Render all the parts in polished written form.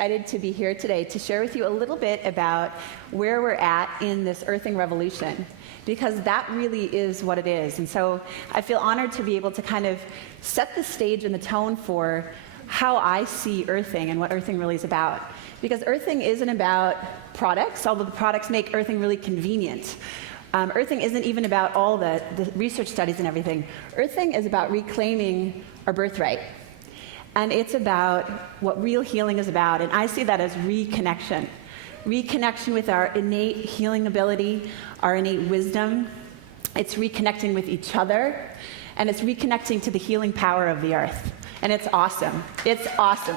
excited to be here today to share with you a little bit about where we're at in this earthing revolution, because that really is what it is. And so I feel honored to be able to kind of set the stage and the tone for how I see earthing and what earthing really is about. Because earthing isn't about products, although the products make earthing really convenient. Earthing isn't even about all the research studies and everything. Earthing is about reclaiming our birthright. And it's about what real healing is about. And I see that as reconnection. Reconnection with our innate healing ability, our innate wisdom. It's reconnecting with each other. And it's reconnecting to the healing power of the earth. And it's awesome. It's awesome.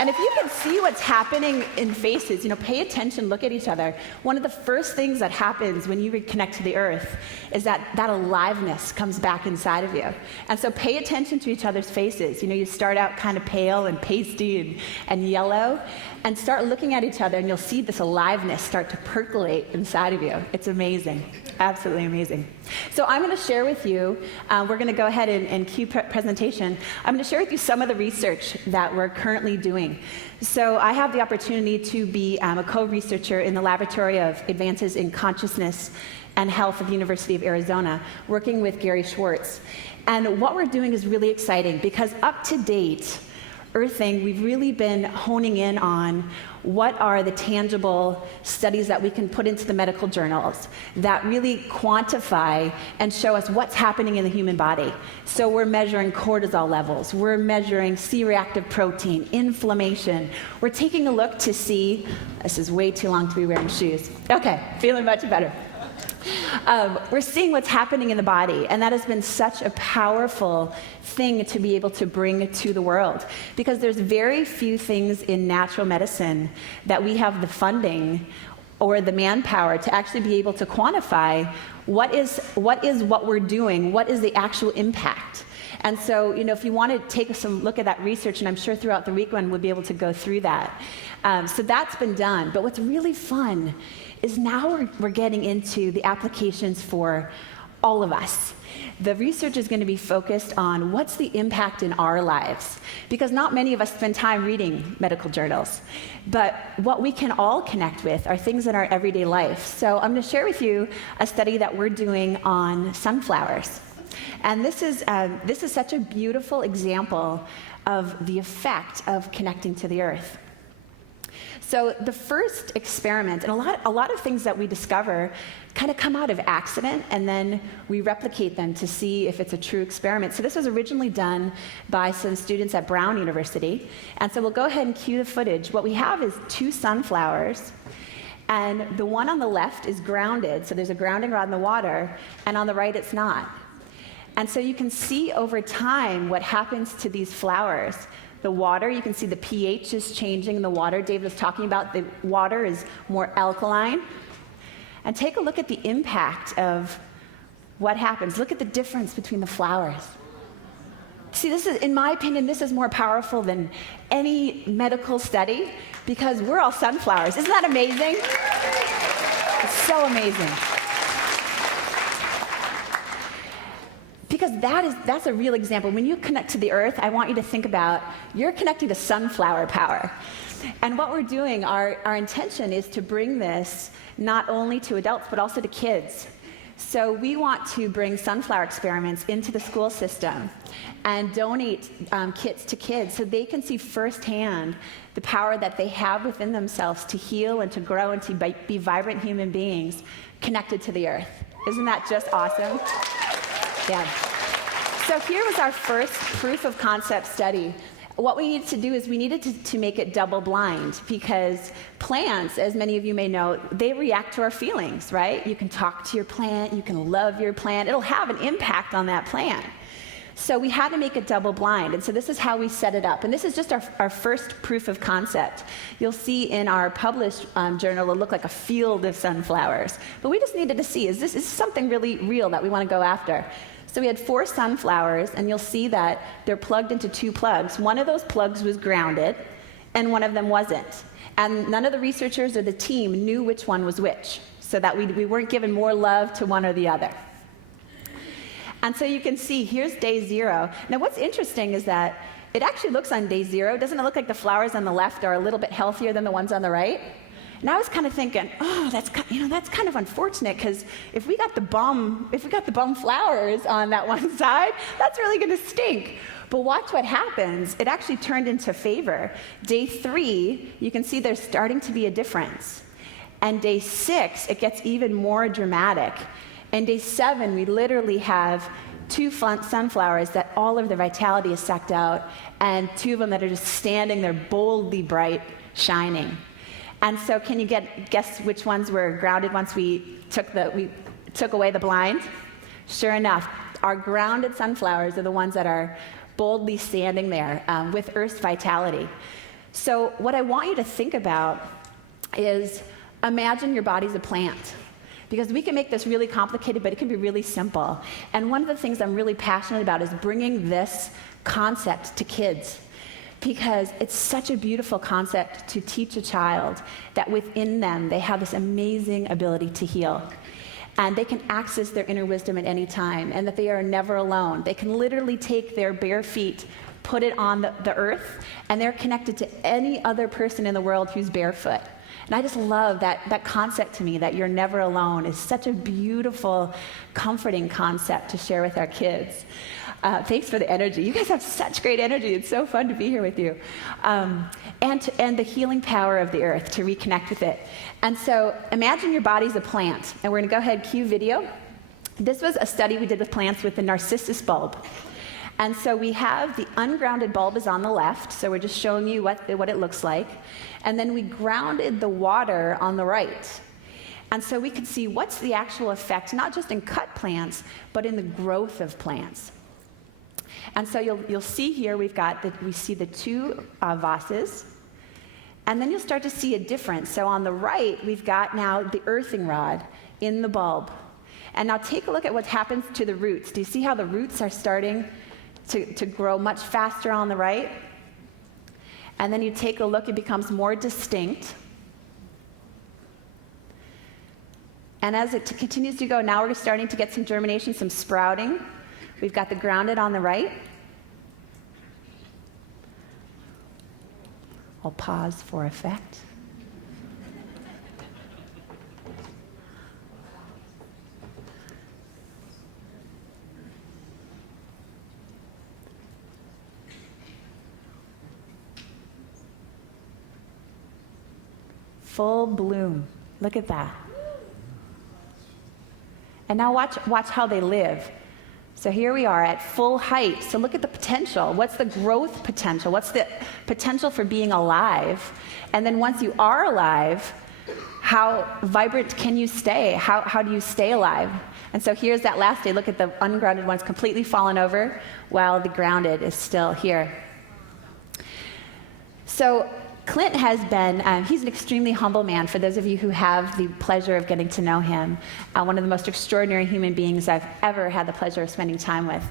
And if you can see what's happening in faces, pay attention, look at each other. One of the first things that happens when you reconnect to the earth is that aliveness comes back inside of you. And so pay attention to each other's faces. You start out kind of pale and pasty and yellow, and start looking at each other, and you'll see this aliveness start to percolate inside of you. It's amazing. Absolutely amazing. So I'm going to share with you, we're going to go ahead and cue presentation. I'm going to share with you some of the research that we're currently doing. So I have the opportunity to be a co-researcher in the Laboratory of Advances in Consciousness and Health at the University of Arizona, working with Gary Schwartz. And what we're doing is really exciting because up to date, earthing, we've really been honing in on what are the tangible studies that we can put into the medical journals that really quantify and show us what's happening in the human body. So we're measuring cortisol levels, we're measuring C-reactive protein, inflammation. We're taking a look to see, this is way too long to be wearing shoes. Okay, feeling much better. We're seeing what's happening in the body, and that has been such a powerful thing to be able to bring to the world, because there's very few things in natural medicine that we have the funding or the manpower to actually be able to quantify what is what we're doing, what is the actual impact. And so, if you want to take some look at that research, and I'm sure throughout the week we'll be able to go through that. So that's been done. But what's really fun is now we're getting into the applications for all of us. The research is going to be focused on what's the impact in our lives, because not many of us spend time reading medical journals. But what we can all connect with are things in our everyday life. So I'm going to share with you a study that we're doing on sunflowers. And this is such a beautiful example of the effect of connecting to the earth. So the first experiment, and a lot of things that we discover kind of come out of accident, and then we replicate them to see if it's a true experiment. So this was originally done by some students at Brown University. And so we'll go ahead and cue the footage. What we have is 2 sunflowers, and the one on the left is grounded, so there's a grounding rod in the water, and on the right it's not. And so you can see over time what happens to these flowers. The water, you can see the pH is changing in the water. David was talking about the water is more alkaline. And take a look at the impact of what happens. Look at the difference between the flowers. See, this is, in my opinion, this is more powerful than any medical study because we're all sunflowers. Isn't that amazing? It's so amazing. Because that's a real example. When you connect to the earth, I want you to think about you're connecting to sunflower power. And what we're doing, our intention is to bring this not only to adults, but also to kids. So we want to bring sunflower experiments into the school system and donate kits to kids so they can see firsthand the power that they have within themselves to heal and to grow and to be vibrant human beings connected to the earth. Isn't that just awesome? Yeah. So here was our first proof of concept study. What we needed to do is we needed to make it double blind, because plants, as many of you may know, they react to our feelings, right? You can talk to your plant, you can love your plant, it'll have an impact on that plant. So we had to make it double blind, and so this is how we set it up. And this is just our first proof of concept. You'll see in our published journal, it'll look like a field of sunflowers. But we just needed to see, is this something really real that we want to go after? So we had 4 sunflowers, and you'll see that they're plugged into 2 plugs. One of those plugs was grounded, and one of them wasn't. And none of the researchers or the team knew which one was which, so that we weren't giving more love to one or the other. And so you can see, here's day 0. Now what's interesting is that it actually looks on day 0, doesn't it look like the flowers on the left are a little bit healthier than the ones on the right? And I was kind of thinking, oh, that's kind of unfortunate, because if we got the bum flowers on that one side, that's really going to stink. But watch what happens. It actually turned into favor. Day 3, you can see there's starting to be a difference. And day 6, it gets even more dramatic. And day 7, we literally have 2 sunflowers that all of the vitality is sucked out, and 2 of them that are just standing there boldly bright, shining. And so can you guess which ones were grounded once we took away the blind? Sure enough, our grounded sunflowers are the ones that are boldly standing there with Earth's vitality. So what I want you to think about is, imagine your body's a plant. Because we can make this really complicated, but it can be really simple. And one of the things I'm really passionate about is bringing this concept to kids. Because it's such a beautiful concept to teach a child that within them they have this amazing ability to heal. And they can access their inner wisdom at any time, and that they are never alone. They can literally take their bare feet, put it on the earth, and they're connected to any other person in the world who's barefoot. And I just love that concept to me, that you're never alone, is such a beautiful, comforting concept to share with our kids. Thanks for the energy. You guys have such great energy. It's so fun to be here with you. And the healing power of the earth, to reconnect with it. And so imagine your body's a plant. And we're going to go ahead, cue video. This was a study we did with plants with the narcissus bulb. And so we have the ungrounded bulb is on the left, so we're just showing you what it looks like. And then we grounded the water on the right. And so we could see what's the actual effect, not just in cut plants, but in the growth of plants. And so you'll see here we see the 2 vases, and then you'll start to see a difference. So on the right, we've got now the earthing rod in the bulb. And now take a look at what happens to the roots. Do you see how the roots are starting to grow much faster on the right? And then you take a look, it becomes more distinct. And as it continues to go, now we're starting to get some germination, some sprouting. We've got the grounded on the right. I'll pause for effect. Full bloom. Look at that. And now watch how they live. So here we are at full height. So look at the potential. What's the growth potential? What's the potential for being alive? And then once you are alive, how vibrant can you stay? How do you stay alive? And so here's that last day. Look at the ungrounded ones completely fallen over, while the grounded is still here. So Clint has been, he's an extremely humble man, for those of you who have the pleasure of getting to know him. One of the most extraordinary human beings I've ever had the pleasure of spending time with.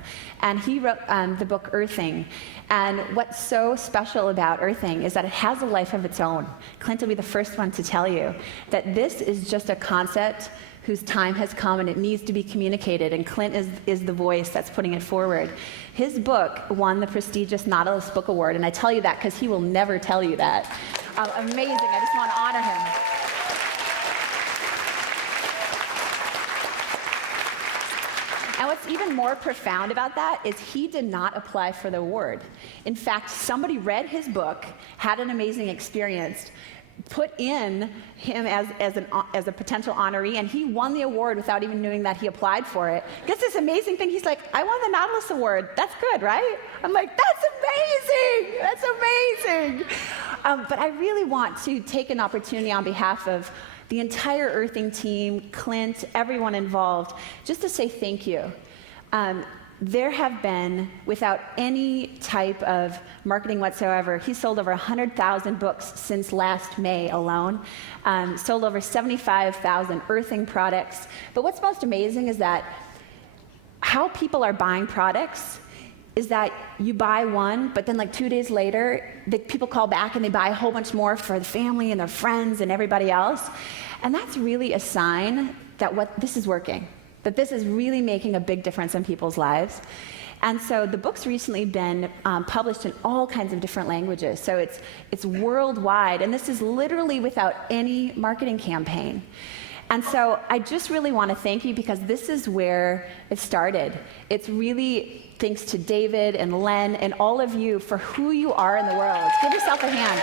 And he wrote the book Earthing. And what's so special about Earthing is that it has a life of its own. Clint will be the first one to tell you that this is just a concept whose time has come and it needs to be communicated, and Clint is the voice that's putting it forward. His book won the prestigious Nautilus Book Award, and I tell you that because he will never tell you that. Amazing, I just want to honor him. And what's even more profound about that is he did not apply for the award. In fact, somebody read his book, had an amazing experience, put in him as a potential honoree, and he won the award without even knowing that he applied for it. Gets this amazing thing. He's like, I won the Nautilus Award. That's good, right? I'm like, that's amazing. That's amazing. But I really want to take an opportunity on behalf of the entire Earthing team, Clint, everyone involved, just to say thank you. There have been, without any type of marketing whatsoever, he's sold over 100,000 books since last May alone, sold over 75,000 Earthing products. But what's most amazing is that how people are buying products is that you buy one, but then like 2 days later, the people call back and they buy a whole bunch more for the family and their friends and everybody else. And that's really a sign that this is working, that this is really making a big difference in people's lives. And so the book's recently been published in all kinds of different languages. So it's worldwide, and this is literally without any marketing campaign. And so I just really want to thank you, because this is where it started. It's really thanks to David and Len and all of you for who you are in the world. Give yourself a hand.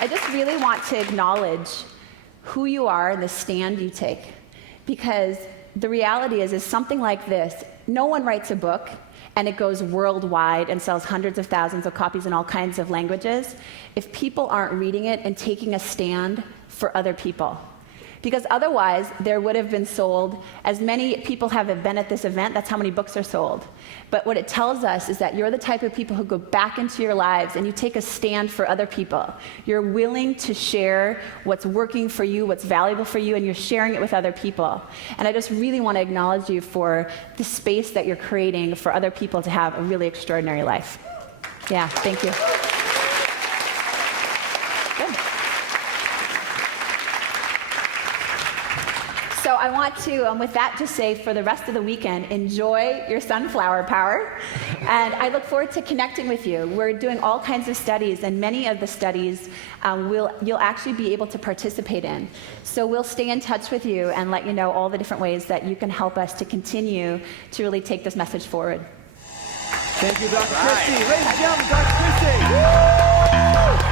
I just really want to acknowledge who you are and the stand you take, because the reality is something like this, no one writes a book and it goes worldwide and sells hundreds of thousands of copies in all kinds of languages if people aren't reading it and taking a stand for other people. Because otherwise, there would have been sold, as many people have been at this event, that's how many books are sold. But what it tells us is that you're the type of people who go back into your lives and you take a stand for other people. You're willing to share what's working for you, what's valuable for you, and you're sharing it with other people. And I just really want to acknowledge you for the space that you're creating for other people to have a really extraordinary life. Yeah, thank you. So I want to, with that, just say for the rest of the weekend, enjoy your sunflower power. And I look forward to connecting with you. We're doing all kinds of studies, and many of the studies you'll actually be able to participate in. So we'll stay in touch with you and let you know all the different ways that you can help us to continue to really take this message forward. Thank you, Dr. Christie. Ladies and gentlemen, Dr. Christie. Woo!